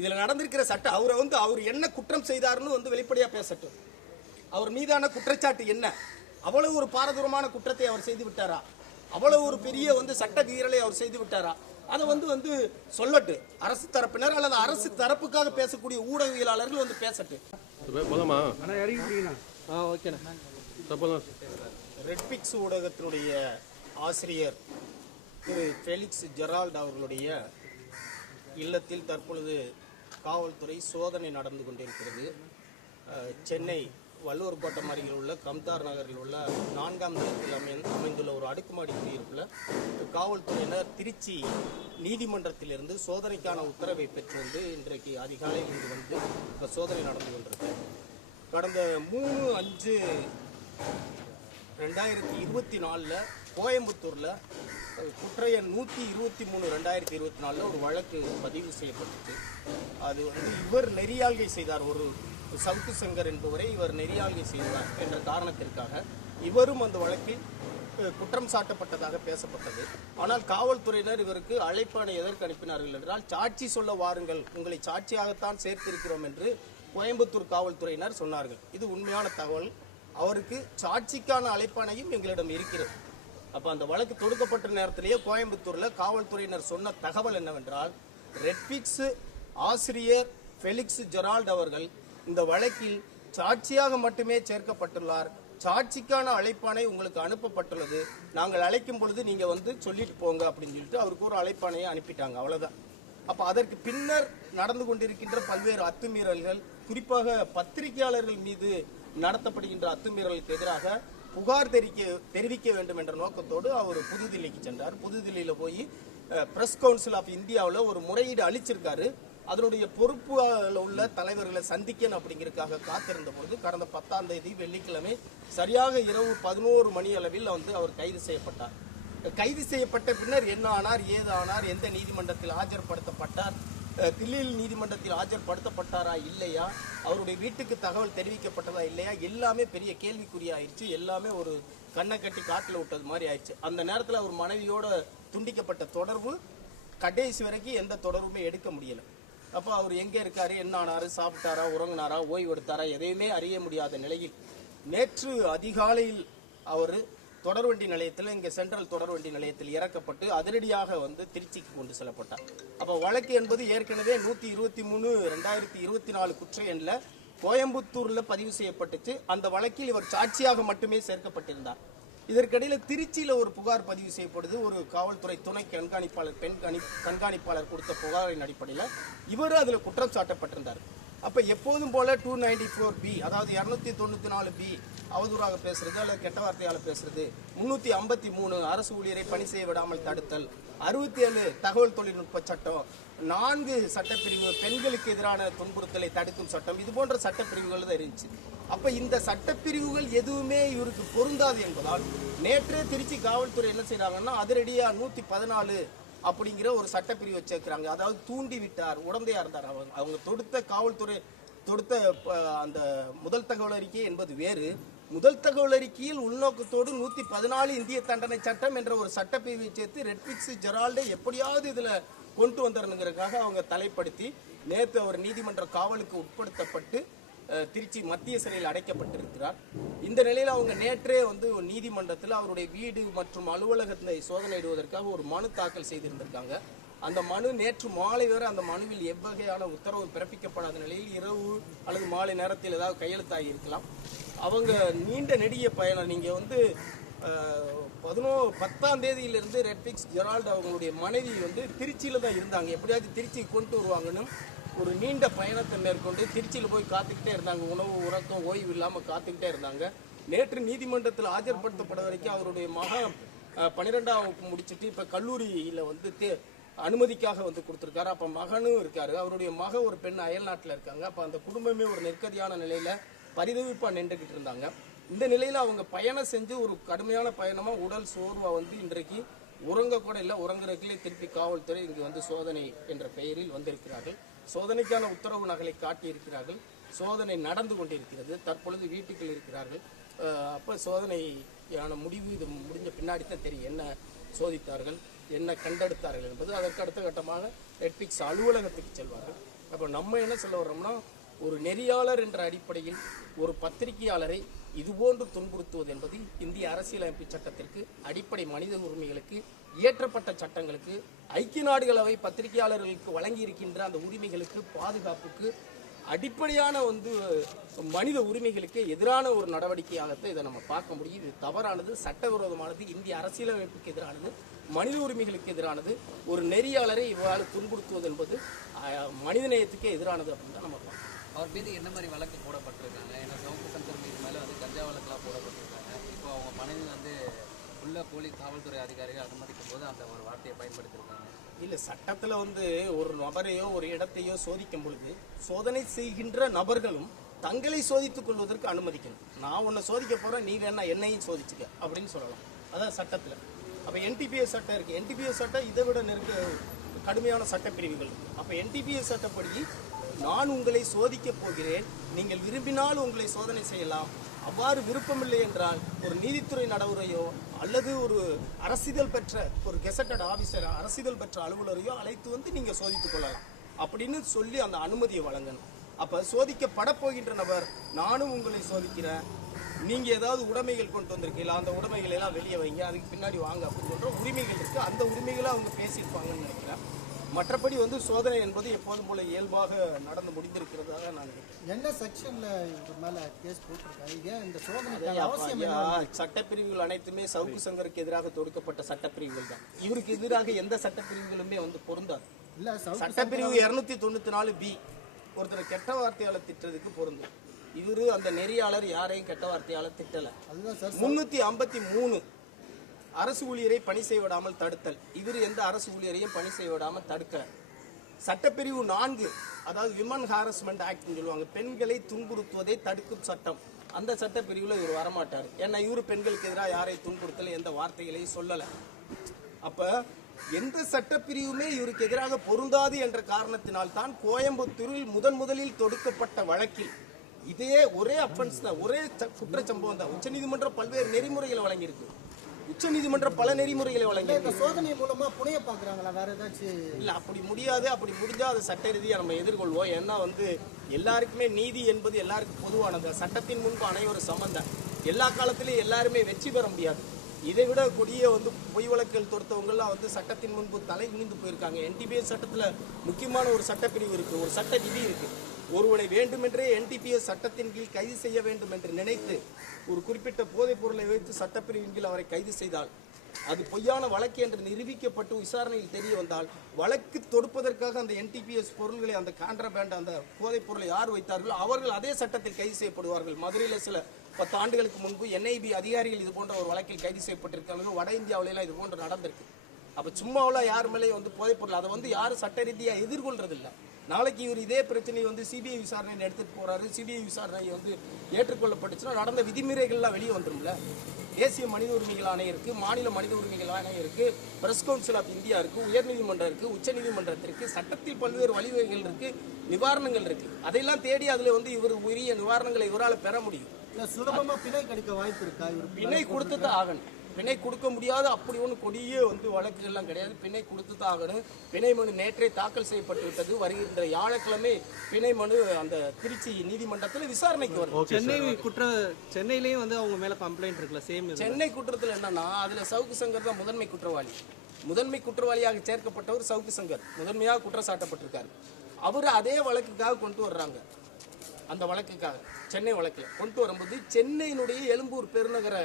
இதுல நடந்திருக்கிற சட்டம் அவரை வந்து அவர் என்ன குற்றம் செய்தாருன்னு வந்து வெளிப்படையா பேசட்டும். அவர் மீதான குற்றச்சாட்டு என்ன? அவ்வளவு ஒரு பாரதூரமான குற்றத்தை அவர் செய்து விட்டாரா? அவ்வளவு ஒரு பெரிய வந்து சட்ட மீறலை அவர் செய்து விட்டாரா? அதை வந்து வந்து சொல்லட்டு. அரசு தரப்பினர் அல்லது அரசு தரப்புக்காக பேசக்கூடிய ஊடகவியலாளர்கள் வந்து பேசட்டு போதும் ரெட்பிக்ஸ் ஊடகத்தினுடைய ஆசிரியர் திரு ஃபெலிக்ஸ் ஜெரால்ட் அவர்களுடைய இல்லத்தில் தற்பொழுது காவல்துறை சோதனை நடந்து கொண்டிருக்கிறது. சென்னை வள்ளுவர் கோட்டம் அருகில் உள்ள கம்தார் நகரில் உள்ள நான்காம் தளத்தில் அமை அமைந்துள்ள ஒரு அடுக்குமாடி குடியிருப்பில் காவல்துறையினர் திருச்சி நீதிமன்றத்திலிருந்து சோதனைக்கான உத்தரவை பெற்று வந்து இன்றைக்கு அதிகாலையில் இங்கு வந்து இந்த சோதனை நடந்து கொண்டிருக்கு. கடந்த மூணு அஞ்சு ரெண்டாயிரத்தி இருபத்தி நாலில் கோயம்புத்தூரில் குற்ற எண் நூற்றி இருபத்தி மூணு ரெண்டாயிரத்தி இருபத்தி நாலில் ஒரு வழக்கு பதிவு செய்யப்பட்டது அது வந்து இவர் நெறியாள்கை செய்தார். ஒரு சவுக்கு சங்கர் என்பவரை இவர் நெறியாள்கை செய்தார் என்ற காரணத்திற்காக இவரும் அந்த வழக்கில் குற்றம் சாட்டப்பட்டதாக பேசப்பட்டது. ஆனால் காவல்துறையினர் இவருக்கு அழைப்பானை எதற்கு அனுப்பினார்கள் என்றால் சாட்சி சொல்ல வாருங்கள் உங்களை சாட்சியாகத்தான் சேர்த்திருக்கிறோம் என்று கோயம்புத்தூர் காவல்துறையினர் சொன்னார்கள். இது உண்மையான தகவல். அவருக்கு சாட்சிக்கான அழைப்பானையும் எங்களிடம் இருக்கிறது. அப்ப அந்த வழக்கு தொடுக்கப்பட்ட நேரத்திலேயே கோயம்புத்தூர்ல காவல்துறையினர் சொன்ன தகவல் என்னவென்றால் ரெட்பிக்ஸ் ஆசிரியர் ஃபெலிக்ஸ் ஜெரால்ட் அவர்கள் இந்த வழக்கில் சாட்சியாக மட்டுமே சேர்க்கப்பட்டுள்ளார். சாட்சிக்கான அழைப்பானை உங்களுக்கு அனுப்பப்பட்டுள்ளது. நாங்கள் அழைக்கும் பொழுது நீங்க வந்து சொல்லிட்டு போங்க அப்படின்னு சொல்லிட்டு அவருக்கு ஒரு அழைப்பானையை அனுப்பிட்டாங்க. அவ்வளவுதான். அப்ப அதற்கு பின்னர் நடந்து கொண்டிருக்கின்ற பல்வேறு அத்துமீறல்கள் குறிப்பாக பத்திரிகையாளர்கள் மீது நடத்தப்படுகின்ற அத்துமீறலுக்கு எதிராக புகார் தெரிவிக்க தெரிவிக்க வேண்டும் என்ற நோக்கத்தோடு அவர் புதுதில்லிக்கு சென்றார். புதுதில்லியில் போய் பிரஸ் கவுன்சில் ஆஃப் இந்தியாவில் ஒரு முறையீடு அளிச்சிருக்காரு. அதனுடைய பொறுப்பு உள்ள தலைவர்களை சந்திக்கணும் அப்படிங்கிறதுக்காக காத்திருந்த பொழுது கடந்த பத்தாம் தேதி வெள்ளிக்கிழமை சரியாக இரவு பதினோரு மணி அளவில் வந்து அவர் கைது செய்யப்பட்டார். கைது செய்யப்பட்ட பின்னர் என்ன ஆனார் ஏது ஆனார் எந்த நீதிமன்றத்தில் ஆஜர்படுத்தப்பட்டார் தில்லியில் நீதிமன்றத்தில் ஆஜர்படுத்தப்பட்டாரா இல்லையா? அவருடைய வீட்டுக்கு தகவல் தெரிவிக்கப்பட்டதா இல்லையா? எல்லாமே பெரிய கேள்விக்குறியாயிருச்சு. எல்லாமே ஒரு கண்ணை கட்டி காட்டில் விட்டது மாதிரி ஆயிடுச்சு அந்த நேரத்தில் அவர் மனைவியோட துண்டிக்கப்பட்ட தொடர்பு கடைசி வரைக்கும் எந்த தொடர்புமே எடுக்க முடியலை. அப்போ அவர் எங்கே இருக்காரு? என்ன ஆனாரு? சாப்பிட்டாரா? உறங்கினாரா? ஓய்வு எடுத்தாரா? எதையுமே அறிய முடியாத நிலையில் நேற்று அதிகாலையில் அவர் தொடர்வண்டி நிலையத்தில் இங்கே சென்ட்ரல் தொடர்வண்டி நிலையத்தில் இறக்கப்பட்டு அதிரடியாக வந்து திருச்சிக்கு கொண்டு செல்லப்பட்டார். அப்போ வழக்கு என்பது ஏற்கனவே நூற்றி இருபத்தி மூணு ரெண்டாயிரத்தி இருபத்தி நாலு குற்ற எண்ணில் கோயம்புத்தூரில் பதிவு செய்யப்பட்டுச்சு. அந்த வழக்கில் இவர் சாட்சியாக மட்டுமே சேர்க்கப்பட்டிருந்தார். இதற்கிடையில் திருச்சியில் ஒரு புகார் பதிவு செய்யப்படுது. ஒரு காவல்துறை துணை கண்காணிப்பாளர் பெண் கணி கண்காணிப்பாளர் கொடுத்த புகாரின் அடிப்படையில் இவர் அதில் குற்றம் சாட்டப்பட்டிருந்தார். அப்போ எப்போதும் போல டூ நைன்டி ஃபோர் பி அதாவது இரநூத்தி தொண்ணூற்றி நாலு பி அவதூறாக பேசுறது அல்லது கெட்ட வார்த்தையால் பேசுறது. முன்னூற்றி ஐம்பத்தி மூணு அரசு ஊழியரை பணி செய்ய விடாமல் தடுத்தல். அறுபத்தி ஏழு தகவல் தொழில்நுட்ப சட்டம். நான்கு சட்டப்பிரிவு பெண்களுக்கு எதிரான துன்புறுத்தலை தடுக்கும் சட்டம். இது போன்ற சட்டப்பிரிவுகள் தான் இருந்துச்சு. அப்போ இந்த சட்டப்பிரிவுகள் எதுவுமே இவருக்கு பொருந்தாது என்பதால் நேற்றே திருச்சி காவல்துறை என்ன செய்கிறாங்கன்னா அதிரடியாக நூற்றி பதினாலு அப்படிங்கிற ஒரு சட்டப்பிரிவை வச்சிருக்கிறாங்க. அதாவது தூண்டி விட்டார் உடந்தையா இருந்தார் அவங்க. அவங்க தொடுத்த காவல்துறை தொடுத்த அந்த முதல் தகவல் அறிக்கை என்பது வேறு. முதல் தகவல் அறிக்கையில் உள்நோக்கத்தோடு நூத்தி பதினாலு இந்திய தண்டனை சட்டம் என்ற ஒரு சட்டப்பிரிவை சேர்த்து ரெட்பிக்ஸ் ஜெரால்டை எப்படியாவது இதுல கொண்டு வந்துடணுங்கிறதுக்காக அவங்க தலைப்படுத்தி நேற்று அவர் நீதிமன்ற காவலுக்கு உட்படுத்தப்பட்டு திருச்சி மத்திய சிறையில் அடைக்கப்பட்டிருக்கிறார். இந்த நிலையில் அவங்க நேற்றே வந்து நீதிமன்றத்தில் அவருடைய வீடு மற்றும் அலுவலகத்தை சோதனையிடுவதற்காக ஒரு மனு தாக்கல் செய்திருந்திருக்காங்க. அந்த மனு நேற்று மாலை வரை அந்த மனுவில் எவ்வகையான உத்தரவு பிறப்பிக்கப்படாத நிலையில் இரவு அல்லது மாலை நேரத்தில் ஏதாவது கையெழுத்தாகி இருக்கலாம். அவங்க நீண்ட நெடிய பயணம். நீங்கள் வந்து பதினோ பத்தாம் தேதியிலிருந்து ரெட்பிக்ஸ் ஜெரால்டு அவங்களுடைய மனைவி வந்து திருச்சியில் தான் இருந்தாங்க. எப்படியாவது திருச்சி கொண்டு வருவாங்கன்னு ஒரு நீண்ட பயணத்தை மேற்கொண்டு திருச்சியில் போய் காத்துக்கிட்டே இருந்தாங்க. உணவு உறக்கம் ஓய்வு இல்லாமல் காத்துக்கிட்டே இருந்தாங்க. நேற்று நீதிமன்றத்தில் ஆஜர்படுத்தப்பட வரைக்கும் அவருடைய மகன் பன்னிரெண்டாம் வகுப்பு முடிச்சுட்டு இப்போ கல்லூரியில் வந்து தே அனுமதிக்காக வந்து கொடுத்துருக்காரு. அப்போ மகனும் இருக்காரு. அவருடைய மக ஒரு பெண் அயல் நாட்டில் இருக்காங்க. அப்போ அந்த குடும்பமே ஒரு நெருக்கடியான நிலையில் பரிதவிப்பாக நின்றுக்கிட்டு இருந்தாங்க. இந்த நிலையில் அவங்க பயணம் செஞ்சு ஒரு கடுமையான பயணமாக உடல் சோர்வாக வந்து இன்றைக்கு உறங்க கூட இல்லை உறங்குறதுக்குள்ளே திருப்பி காவல்துறை இங்கே வந்து சோதனை என்ற பெயரில் வந்திருக்கிறார்கள். சோதனைக்கான உத்தரவு நகலை காட்டியிருக்கிறார்கள். சோதனை நடந்து கொண்டிருக்கிறது. தற்பொழுது வீட்டுக்குள் இருக்கிறார்கள். அப்போ சோதனையான முடிவு இது முடிஞ்ச பின்னாடி தான் தெரியும். என்ன சோதித்தார்கள் என்ன கண்டெடுத்தார்கள் என்பது. அதற்கு அடுத்த கட்டமாக நெட்ஃபிக்ஸ் அலுவலகத்துக்கு செல்வார்கள். அப்போ நம்ம என்ன சொல்ல வர்றோம்னா ஒரு நெறியாளர் என்ற அடிப்படையில் ஒரு பத்திரிகையாளரை இதுபோன்று துன்புறுத்துவது என்பது இந்திய அரசியலமைப்பு சட்டத்திற்கு அடிப்படை மனித உரிமைகளுக்கு இயற்றப்பட்ட சட்டங்களுக்கு ஐக்கிய நாடுகள் அவை பத்திரிகையாளர்களுக்கு வழங்கி இருக்கின்ற அந்த உரிமைகளுக்கு பாதுகாப்புக்கு அடிப்படையான வந்து மனித உரிமைகளுக்கு எதிரான ஒரு நடவடிக்கையாகத்தான் இதை நம்ம பார்க்க முடியும். இது தவறானது சட்டவிரோதமானது இந்திய அரசியலமைப்புக்கு எதிரானது மனித உரிமைகளுக்கு எதிரானது ஒரு நெறியாளரை இவ்வாறு துன்புறுத்துவது என்பது மனித மனிதநேயத்துக்கே எதிரானது அப்படின்னு தான் நம்ம பார்க்கணும். அவர் மீது என்ன மாதிரி வழக்கு போடப்பட்டிருக்காங்க? ஏன்னா சவுக்கு சங்கர் மீது மேலே வந்து கஞ்சா வழக்கெல்லாம் போடப்பட்டிருக்காங்க. இப்போ அவங்க மனைவி வந்து உள்ள போலீஸ் காவல்துறை அதிகாரிகள் அனுமதிக்கும் போது அந்த ஒரு வார்த்தையை பயன்படுத்தியிருக்காங்க. இல்லை சட்டத்தில் வந்து ஒரு நபரையோ ஒரு இடத்தையோ சோதிக்கும் பொழுது சோதனை செய்கின்ற நபர்களும் தங்களை சோதித்துக் கொள்வதற்கு அனுமதிக்கணும். நான் உன்னை சோதிக்க போகிறேன் நீ வேணா என்னையும் சோதிச்சுக்க அப்படின்னு சொல்லலாம். அதான் சட்டத்தில். அப்போ என்டிபிஎஸ் சட்டம் இருக்குது என்டிபிஎஸ் சட்டம் இதை விட நெருக்க கடுமையான சட்டப்பிரிவுகள் அப்போ என்டிபிஎஸ் சட்டப்படி நான் உங்களை சோதிக்கப் போகிறேன். நீங்கள் விரும்பினால் உங்களை சோதனை செய்யலாம். அவ்வாறு விருப்பமில்லை என்றால் ஒரு நீதித்துறை நடைமுறையோ அல்லது ஒரு அரசிதழ் பெற்ற ஒரு கெசட்டட் ஆபீசர் அரசிதழ் பெற்ற அலுவலரையோ அழைத்து வந்து நீங்கள் சோதித்துக் கொள்ளலாம். அப்படின்னு சொல்லி அந்த அனுமதியை வழங்கணும். அப்போ சோதிக்கப்பட போகின்ற நபர் நானும் உங்களை சோதிக்கிறேன். நீங்கள் ஏதாவது உடைமைகள் கொண்டு வந்திருக்கீங்களா? அந்த உடைமைகளை எல்லாம் வெளியே வைங்க. அதுக்கு பின்னாடி வாங்க. அப்படின்னு சொல்கிற உரிமைகள் இருக்குது அந்த உரிமைகளை அவங்க பேசியிருப்பாங்கன்னு நினைக்கிறேன். மற்றபடி வந்து சோதனை என்பது எப்போதும் போல இயல்பாக நடந்து முடிந்திருக்கிறதாக நான் என்ன செக்ஷன்ல இவர் மேல கேஸ் போட்டிருக்காங்க? இந்த ஐயா, அவசியம் சட்டப்பிரிவுகள் அனைத்துமே சவுக்கு சங்கருக்கு எதிராக தொடுக்கப்பட்ட சட்டப்பிரிவுகள் தான். இவருக்கு எதிராக எந்த சட்டப்பிரிவுகளுமே வந்து பொருந்தாது. இல்ல சட்டப்பிரிவு இருநூத்தி தொண்ணூத்தி நாலு பி. ஒருத்தர் கெட்ட வார்த்தையால திட்டுறதுக்கு பொருந்தும். இவரு அந்த நெறியாளர் யாரையும் கெட்ட வார்த்தையால திட்டல. முன்னூத்தி ஐம்பத்தி மூணு. அரசு ஊழியரை பணி செய்விடாமல் தடுத்தல். இவர் எந்த அரசு ஊழியரையும் பணி செய்ய விடாமல் தடுக்கல சட்டப்பிரிவு நான்கு அதாவது விமன் ஹாரஸ்மெண்ட் ஆக்ட்னு சொல்லுவாங்க. பெண்களை துன்புறுத்துவதை தடுக்கும் சட்டம். அந்த சட்டப்பிரிவில் இவர் வரமாட்டார். ஏன்னா இவரு பெண்களுக்கு எதிராக யாரை துன்புறுத்தல எந்த வார்த்தைகளையும் சொல்லலை. அப்போ எந்த சட்டப்பிரிவுமே இவருக்கு எதிராக பொருந்தாது என்ற காரணத்தினால் தான் கோயம்புத்தூரில் முதன் முதலில் தொடுக்கப்பட்ட வழக்கில் இதே ஒரே அஃபென்ஸ் தான் ஒரே ச- குற்றச்சம்பவம் தான். உச்சநீதிமன்றம் பல்வேறு நெறிமுறைகளை வழங்கியிருக்கு. உச்சநீதிமன்றம் பல நெறிமுறைகளை வழங்கியிருக்கு. இந்த சோதனை மூலமா புனைய பாக்குறாங்களா? வேற ஏதாச்சும் இல்ல அப்படி முடியாது. அப்படி முடிஞ்சா அதை சட்ட ரீதியா நம்ம எதிர்கொள்வோம். ஏன்னா வந்து எல்லாருக்குமே நீதி என்பது எல்லாருக்கும் பொதுவானது. சட்டத்தின் முன்பு அனைவரும் சமந்தான் எல்லா காலத்திலயும் எல்லாருமே வெற்றி பெற முடியாது. இதை விட கொடிய வந்து பொய் வழக்குகள் தொடுத்தவங்கலாம் வந்து சட்டத்தின் முன்பு தலை குனிந்து போயிருக்காங்க. என்டிபிஎஸ் சட்டத்துல முக்கியமான ஒரு சட்டப்பிரிவு இருக்கு. ஒரு சட்ட விதி இருக்கு. ஒருவனை வேண்டுமென்றே என்டிபிஎஸ் சட்டத்தின் கீழ் கைது செய்ய வேண்டும் என்று நினைத்து ஒரு குறிப்பிட்ட போதைப் பொருளை வைத்து சட்டப்பிரிவின் கீழ் அவரை கைது செய்தால் அது பொய்யான வழக்கு என்று நிரூபிக்கப்பட்டு விசாரணையில் தெரிய வந்தால் வழக்கு தொடுப்பதற்காக அந்த என்டிபிஎஸ் பொருள்களை அந்த கான்ட்ராபேண்ட் அந்த போதைப் பொருளை யார் வைத்தார்களோ அவர்கள் அதே சட்டத்தில் கைது செய்யப்படுவார்கள். மதுரையில் சில பத்து ஆண்டுகளுக்கு முன்பு என்ஐபி அதிகாரிகள் இது போன்ற ஒரு வழக்கில் கைது செய்யப்பட்டிருக்காங்க. வட இந்தியாவிலாம் இது போன்று நடந்திருக்கு. அப்போ சும்மாவில் யார் மேலேயும் வந்து போதைப் பொருள் அதை வந்து யாரும் சட்ட ரீதியாக எதிர்கொள்றதில்லை. நாளைக்கு இவர் இதே பிரச்சனையை வந்து சிபிஐ விசாரணை எடுத்துட்டு போறாரு. சிபிஐ விசாரணை வந்து ஏற்றுக்கொள்ளப்பட்டுச்சுன்னா நடந்த விதிமுறைகள்லாம் வெளியே வந்துரும்ல. தேசிய மனித உரிமைகள் ஆணையம் இருக்கு மாநில மனித உரிமைகள் ஆணையம் இருக்கு பிரஸ் கவுன்சில் ஆஃப் இந்தியா இருக்கு உயர்நீதிமன்றம் இருக்கு உச்சநீதிமன்றத்திற்கு சட்டத்தில் பல்வேறு வழிவகைகள் இருக்கு நிவாரணங்கள் இருக்கு. அதையெல்லாம் தேடி அதுல வந்து இவர் உரிய நிவாரணங்களை இவரால் பெற முடியும். இல்ல சுலபமா பிணை கிடைக்க வாய்ப்பு இருக்கா? இவர் பிணை கொடுத்து தான் ஆகணும். பிணை கொடுக்க முடியாத அப்படி ஒன்று கொடிய வந்து வழக்குகள்லாம் கிடையாது. பிணை கொடுத்து தான் ஆகணும். பிணை மனு நேற்றே தாக்கல் செய்யப்பட்டு விட்டது. வருகின்ற வியாழக்கிழமை பிணை மனு அந்த திருச்சி நீதிமன்றத்தில் விசாரணைக்கு வரும். சென்னை குற்ற சென்னையிலேயும் வந்து அவங்க மேல கம்ப்ளைண்ட் இருக்குல்ல சேம் இது சென்னை குற்றத்தில் என்னன்னா அதுல சவுக்கு சங்கர் தான் முதன்மை குற்றவாளி. முதன்மை குற்றவாளியாக சேர்க்கப்பட்டவர் சவுக்கு சங்கர். முதன்மையாக குற்றம் சாட்டப்பட்டிருக்காரு. அவர் அதே வழக்குக்காக கொண்டு வர்றாங்க. அந்த வழக்குக்காக சென்னை வழக்கில் கொண்டு வரும்போது சென்னையினுடைய எழும்பூர் பெருநகர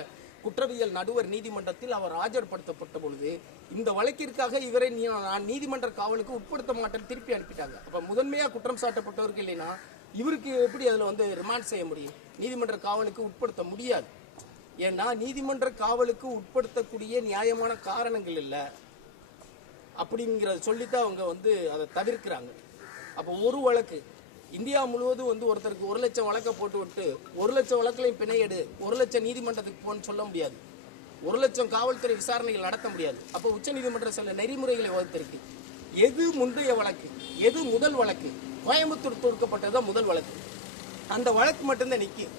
குற்றவியல் நடுவர் நீதிமன்றத்தில் அவர் ஆஜர்படுத்தப்பட்ட பொழுது இந்த வழக்கிற்காக இவரை நீ- நான் நீதிமன்ற காவலுக்கு உட்படுத்த மாட்டேன் திருப்பி அனுப்பிட்டாங்க. அப்போ முதன்மையாக குற்றம் சாட்டப்பட்டவருக்கு இல்லைன்னா இவருக்கு எப்படி அதில் வந்து ரிமாண்ட் செய்ய முடியும்? நீதிமன்ற காவலுக்கு உட்படுத்த முடியாது. ஏன்னா நீதிமன்ற காவலுக்கு உட்படுத்தக்கூடிய நியாயமான காரணங்கள் இல்லை. அப்படிங்கிறத சொல்லித்தான் அவங்க வந்து அதை தவிர்க்கிறாங்க. அப்போ ஒரு வழக்கு இந்தியா முழுவதும் வந்து ஒருத்தருக்கு ஒரு லட்சம் வழக்கை போட்டு விட்டு ஒரு லட்சம் வழக்கிலையும் பிணையெடு ஒரு லட்சம் நீதிமன்றத்துக்கு போன்னு சொல்ல முடியாது. ஒரு லட்சம் காவல்துறை விசாரணைகள் நடத்த முடியாது. அப்போ உச்சநீதிமன்றம் சில நெறிமுறைகளை வகுத்திருக்கு. எது முந்தைய வழக்கு? எது முதல் வழக்கு? கோயம்புத்தூர் தொடுக்கப்பட்டதுதான் முதல் வழக்கு. அந்த வழக்கு மட்டும்தான் நிற்கும்.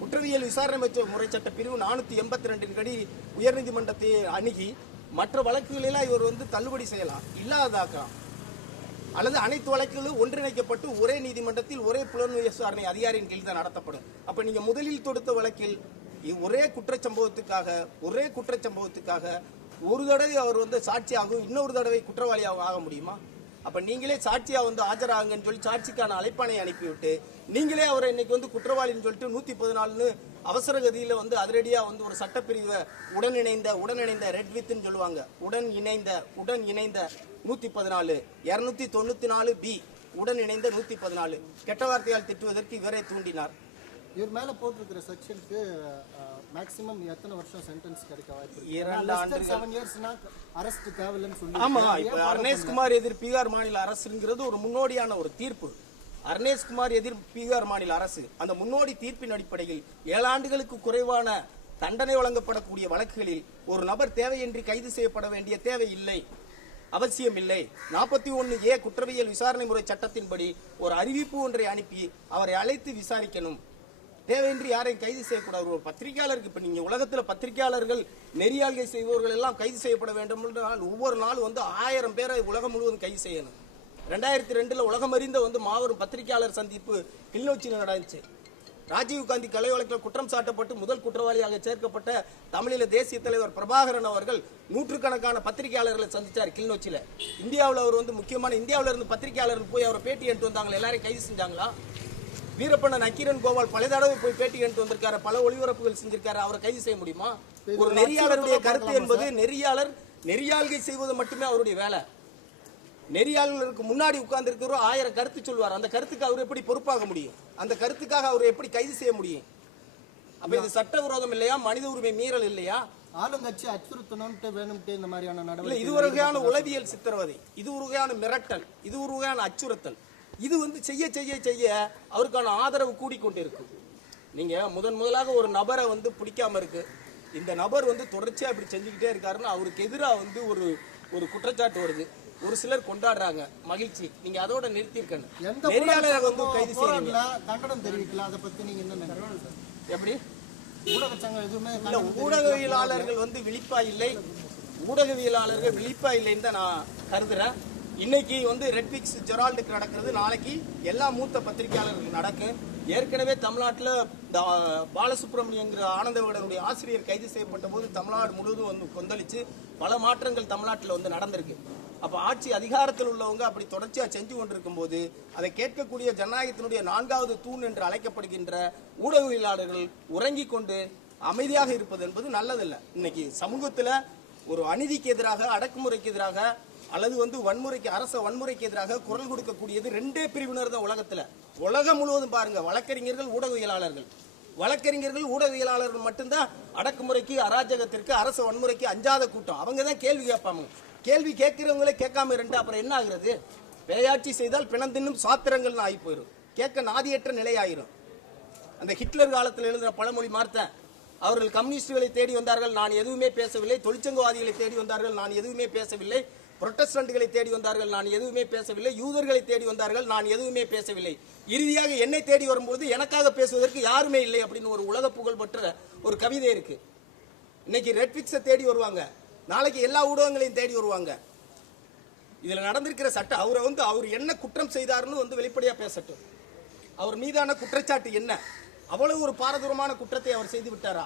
குற்றவியல் விசாரணை முறை சட்ட பிரிவு நானூற்றி எண்பத்தி ரெண்டின் படி உயர்நீதிமன்றத்தை அணுகி மற்ற வழக்குகளெல்லாம் இவர் வந்து தள்ளுபடி செய்யலாம் இல்லாததாக்கலாம் அல்லது அனைத்து வழக்குகளும் ஒன்றிணைக்கப்பட்டு ஒரே நீதிமன்றத்தில் ஒரே புலன் விசாரணை அதிகாரியின் கீழ் தான் நடத்தப்படும். அப்ப நீங்க முதலில் தொடுத்த வழக்கில் ஒரே குற்றச்சம்பவத்துக்காக ஒரே குற்றச்சம்பவத்துக்காக ஒரு தடவை அவர் வந்து சாட்சியாகவும் இன்னொரு தடவை குற்றவாளியாகவும் ஆக முடியுமா? அப்ப நீங்களே சாட்சியா வந்து ஆஜராகுங்கன்னு சொல்லி சாட்சிக்கான அழைப்பானை அனுப்பிவிட்டு நீங்களே அவரை இன்னைக்கு வந்து குற்றவாளின்னு சொல்லிட்டு நூத்தி பதினாலுன்னு அவசர கதியில வந்து அதிரடியா வந்து ஒரு சட்டப்பிரிவை உடன் இணைந்த உடன் இணைந்த ரெட் வித்னு சொல்லுவாங்க. உடன் இணைந்த உடன் இணைந்த நூத்தி பதினாலு இருநூத்தி தொண்ணூத்தி நாலு பி. உடன் இணைந்த நூத்தி பதினாலு கெட்ட வார்த்தையால் திட்டுவதற்கு இவரே தூண்டினார். இவர் மேல போட்டிருக்கிற செக்ஷனுக்கு மேக்ஸிமம் எத்தனை வருஷம் சென்டென்ஸ் கிடைக்க வாய்ப்பு அரெஸ்ட் தேவையில்லைன்னு சொல்லி ஆமா இப்ப அர்னேஷ்குமார் எதிர் பீகார் மாநில அரசுங்கிறது ஒரு முன்னோடியான ஒரு தீர்ப்பு. அர்னேஷ்குமார் எதிர் பீகார் மாநில அரசு. அந்த முன்னோடி தீர்ப்பின் அடிப்படையில் ஏழு ஆண்டுகளுக்கு குறைவான தண்டனை வழங்கப்படக்கூடிய வழக்குகளில் ஒரு நபர் தேவையின்றி கைது செய்யப்பட வேண்டிய தேவை இல்லை. அவசியம் இல்லை நாற்பத்தி ஒன்று ஏ குற்றவியல் விசாரணை முறை சட்டத்தின்படி ஒரு அறிவிப்பு ஒன்றை அனுப்பி அவரை அழைத்து விசாரிக்கணும். தேவையின்றி யாரையும் கைது செய்யக்கூடாது. ஒரு பத்திரிகையாளருக்கு இப்போ நீங்கள் உலகத்தில் பத்திரிகையாளர்கள் நெறியாள்கை செய்பவர்கள் எல்லாம் கைது செய்யப்பட வேண்டும் என்றால் ஒவ்வொரு நாளும் வந்து ஆயிரம் பேரை உலகம் முழுவதும் கைது செய்யணும். ரெண்டாயிரத்தி ரெண்டில் உலகம் அறிந்த வந்து மாபெரும் பத்திரிகையாளர் சந்திப்பு கிளிநொச்சியில் நடந்துச்சு. ராஜீவ் காந்தி கொலை வழக்கில் குற்றம் சாட்டப்பட்டு முதல் குற்றவாளியாக சேர்க்கப்பட்ட தமிழீழ தேசிய தலைவர் பிரபாகரன் அவர்கள் நூற்றுக்கணக்கான பத்திரிகையாளர்களை சந்திச்சார் கிளிநொச்சியில. இந்தியாவில் அவர் வந்து முக்கியமான இந்தியாவில இருந்து பத்திரிகையாளர்கள் போய் அவரை பேட்டி எடுத்து வந்தாங்களா? எல்லாரையும் கைது செஞ்சாங்களா? வீரப்பண்ண நக்கீரன் கோபால் பல தடவை போய் பேட்டி எடுத்து வந்திருக்காரு பல ஒளிபரப்புகள் செஞ்சிருக்காரு அவரை கைது செய்ய முடியுமா? ஒரு நெறியாளருடைய கருத்து என்பது நெறியாளர் நெறியாள்கை செய்வது மட்டுமே அவருடைய வேலை. நெறியாளர்களுக்கு முன்னாடி உட்கார்ந்து இருக்கிறோம் ஆயிரம் கருத்து சொல்வார் அந்த கருத்துக்கு அவர் எப்படி பொறுப்பாக முடியும்? அந்த கருத்துக்காக அவர் எப்படி கைது செய்ய முடியும்? அப்ப இது சட்டவிரோதம் இல்லையா? மனித உரிமை மீறல் இல்லையா? ஆளுங்கட்சி அச்சுறுத்தணும்ட்டு வேணும்ட்டு இந்த மாதிரியான நடவடிக்கை இது ஒரு வகையான உளவியல் சித்திரவதை. இது ஒரு வகையான மிரட்டல். இது ஒரு வகையான அச்சுறுத்தல். இது வந்து செய்ய செய்ய செய்ய அவருக்கான ஆதரவு கூடிக்கொண்டு இருக்கு நீங்க முதன் முதலாக ஒரு நபரை வந்து பிடிக்காம இருக்கு. இந்த நபர் வந்து தொடர்ச்சியா இப்படி செஞ்சுக்கிட்டே இருக்காருன்னு அவருக்கு எதிராக வந்து ஒரு ஒரு குற்றச்சாட்டு வருது. ஒரு சிலர் கொண்டாடுறாங்க மகிழ்ச்சி. நீங்க அதோட நிறுத்திருக்கணும் எந்த நெறியாளரை வந்து கைது செய்யறீங்க கண்டனம் தெரிவிக்கல அதை பத்தி நீங்க என்ன எப்படி? ஊடக சங்கம் எதுவுமே இல்ல கண்டனம் ஊடகவியலாளர்கள் வந்து விழிப்பா இல்லை. ஊடகவியலாளர்கள் விழிப்பா இல்லைன்னு தான் நான் கருதுறேன். இன்னைக்கு வந்து ரெட்பிக்ஸ் ஜெரால்டுக்கு நடக்கிறது நாளைக்கு எல்லா மூத்த பத்திரிகையாளர்களுக்கு நடக்கும் ஏற்கனவே தமிழ்நாட்டில் பாலசுப்ரமணியங்கிற ஆனந்த விகடனுடைய ஆசிரியர் கைது செய்யப்பட்ட போது தமிழ்நாடு முழுவதும் வந்து கொந்தளிச்சு பல மாற்றங்கள் தமிழ்நாட்டில் வந்து நடந்திருக்கு. அப்போ ஆட்சி அதிகாரத்தில் உள்ளவங்க அப்படி தொடர்ச்சியாக செஞ்சு கொண்டிருக்கும் போது அதை கேட்கக்கூடிய ஜனநாயகத்தினுடைய நான்காவது தூண் என்று அழைக்கப்படுகின்ற ஊடகவியலாளர்கள் உறங்கி கொண்டு அமைதியாக இருப்பது என்பது நல்லதில்லை. இன்னைக்கு சமூகத்தில் ஒரு அநீதிக்கு எதிராக அடக்குமுறைக்கு எதிராக அல்லது வந்து வன்முறைக்கு அரச வன்முறைக்கு எதிராக குரல் கொடுக்கக்கூடியது ரெண்டே பிரிவினர் தான் உலகத்தில். உலகம் முழுவதும் பாருங்க வழக்கறிஞர்கள் ஊடகவியலாளர்கள். வழக்கறிஞர்கள் ஊடகவியலாளர்கள் மட்டும்தான் அடக்குமுறைக்கு அராஜகத்திற்கு அரச வன்முறைக்கு அஞ்சாத கூட்டம். அவங்க தான் கேள்வி கேட்பாங்க. கேள்வி கேட்கிறவங்களே கேட்காம இருந்தா அப்புறம் என்ன ஆகுறது? பேயாட்சி செய்தால் பிணந்தின்னும் சாத்திரங்கள்னு ஆகி போயிடும் கேட்க நாதியற்ற நிலை ஆயிரும் அந்த ஹிட்லர் காலத்தில் எழுதுகிற பழமொழி மார்த்தேன். அவர்கள் கம்யூனிஸ்டுகளை தேடி வந்தார்கள் நான் எதுவுமே பேசவில்லை. தொழிற்சங்கவாதிகளை தேடி வந்தார்கள் நான் எதுவுமே பேசவில்லை. புரொட்டஸ்டன்ட்களை தேடி வந்தார்கள் நான் எதுவுமே பேசவில்லை. யூதர்களை தேடி வந்தார்கள் நான் எதுவுமே பேசவில்லை. இறுதியாக என்னை தேடி வரும்போது எனக்காக பேசுவதற்கு யாருமே இல்லை அப்படின்னு ஒரு உலக புகழ் பெற்ற ஒரு கவிதை இருக்கு. இன்னைக்கு ரெட்ஃபிக்ஸை தேடி வருவாங்க. நாளைக்கு எல்லா ஊடகங்களையும் தேடி வருவாங்க. இதுல நடந்திருக்கிற சட்டம் அவரை வந்து அவர் என்ன குற்றம் செய்தாருன்னு வந்து வெளிப்படையா பேசட்டும். அவர் மீதான குற்றச்சாட்டு என்ன? அவ்வளவு ஒரு பாரதூரமான குற்றத்தை அவர் செய்து விட்டாரா?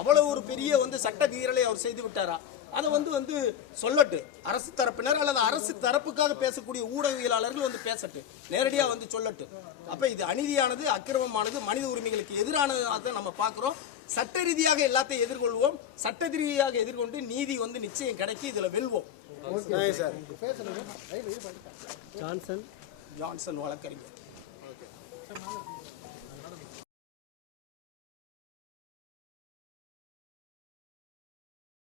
அவ்வளவு ஒரு பெரிய வந்து சட்ட வீரலை அவர் செய்து விட்டாரா? அதை வந்து வந்து சொல்லட்டு. அரசு தரப்பினர் அல்லது அரசு தரப்புக்காக பேசக்கூடிய ஊடகவியலாளர்கள் வந்து பேசட்டு. நேரடியா வந்து சொல்லட்டு. அப்ப இது அநீதியானது அக்கிரமமானது மனித உரிமைகளுக்கு எதிரானதை நம்ம பார்க்கிறோம். சட்ட ரீதியாக எல்லாத்தையும் எதிர்கொள்வோம். சட்ட ரீதியாக எதிர்கொண்டு நீதி வந்து நிச்சயம் கிடைக்கும் இதுல வெல்வோம். ஜான்சன். ஜான்சன் வழக்கறிஞர்.